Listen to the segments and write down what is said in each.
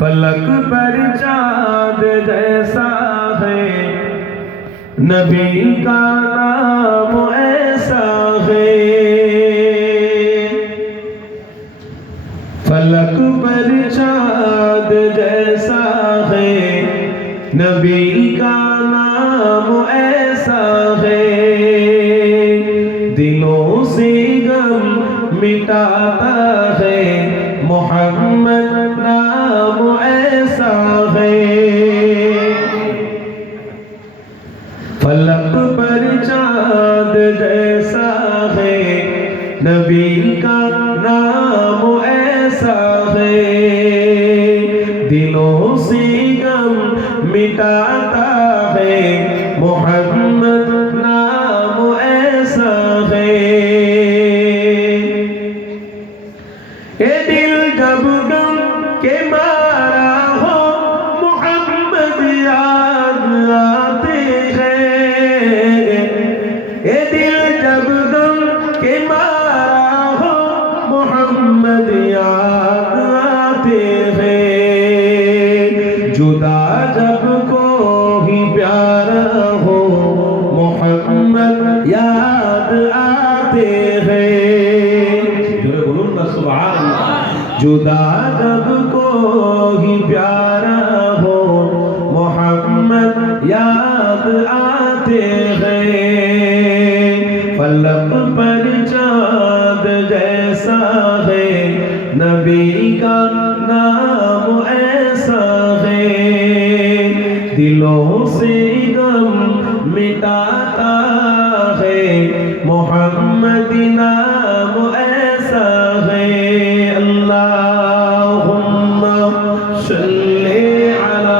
फलक पर चाँद जैसा है, नबी का नाम ऐसा है। फलक पर चाँद जैसा है, नबी का नाम ऐसा है। दिलों से गम मिटाता है, मोहम्मद नाम ऐसा है। फलक पर चाँद जैसा है, नबी का नाम ऐसा है। दिलों से गम मिटाता है, मोहम्मद नाम ऐसा है। ये दिल जब गम के मारा हो, मोहम्मद याद आते हैं। ये दिल जब गम के मारा हो, मोहम्मद याद आते हैं। जुदा जब कोई प्यारा हो, मोहम्मद याद आते हैं। जो बोलूं ना सुभान अल्लाह। जुदा जब कोई प्यारा हो, मोहम्मद याद आते हैं। फलक पर चाँद जैसा है, नबी का नाम ऐसा है। दिलों से गम मिटाता है, मोहम्मद नाम ऐसा है। अल्लाहुम्मा सल्ली अला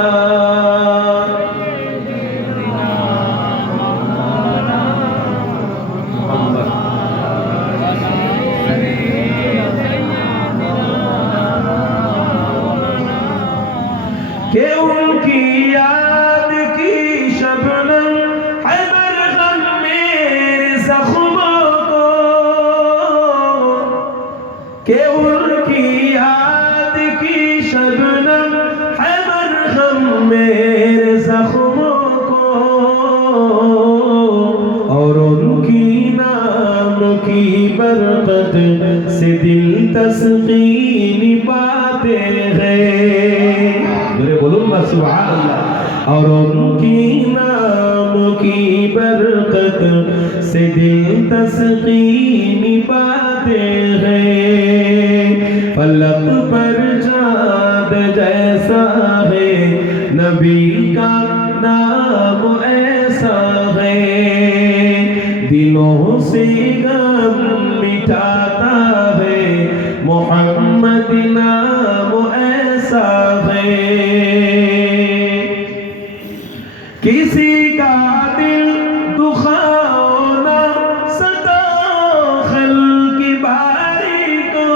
कि उनकी याद की शबनम है मरहम मेरे ज़ख्मों को, कि उनकी याद की शबनम है मरहम मेरे ज़ख्मों को। और उनकी नाम की बरकत से दिल तस्कीन पाते हैं। बोलूं ना सुभान अल्लाह। और उनकी नाम की बरकत से दिल तस्कीन पाते हैं। फलक पर चाँद जैसा है, नबी का नाम ऐसा है। दिलों से गम मिटाता है, मोहम्मद नाम ऐसा है। किसी का दिल दुखाओ ना सताओ खल्क़ की बारी को,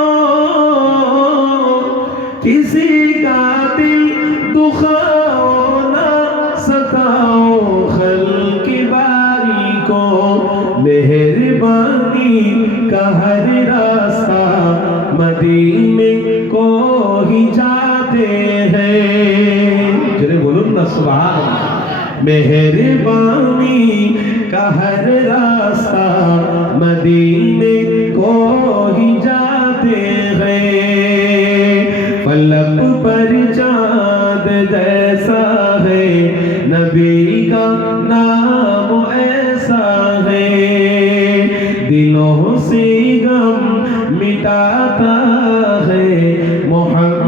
किसी का दिल दुखाओ ना सताओ खल्क़ की बारी को। मेहरबानी का हर रास्ता मदीने को ही जाते हैं। जरे बोलूं ना सुभान अल्लाह। मेहरबानी का हर रास्ता मदीने को ही जाते हैं। फलक पर चाँद जैसा है, नबी का नाम ऐसा है। दिलों से गम मिटाता है, मोहम्मद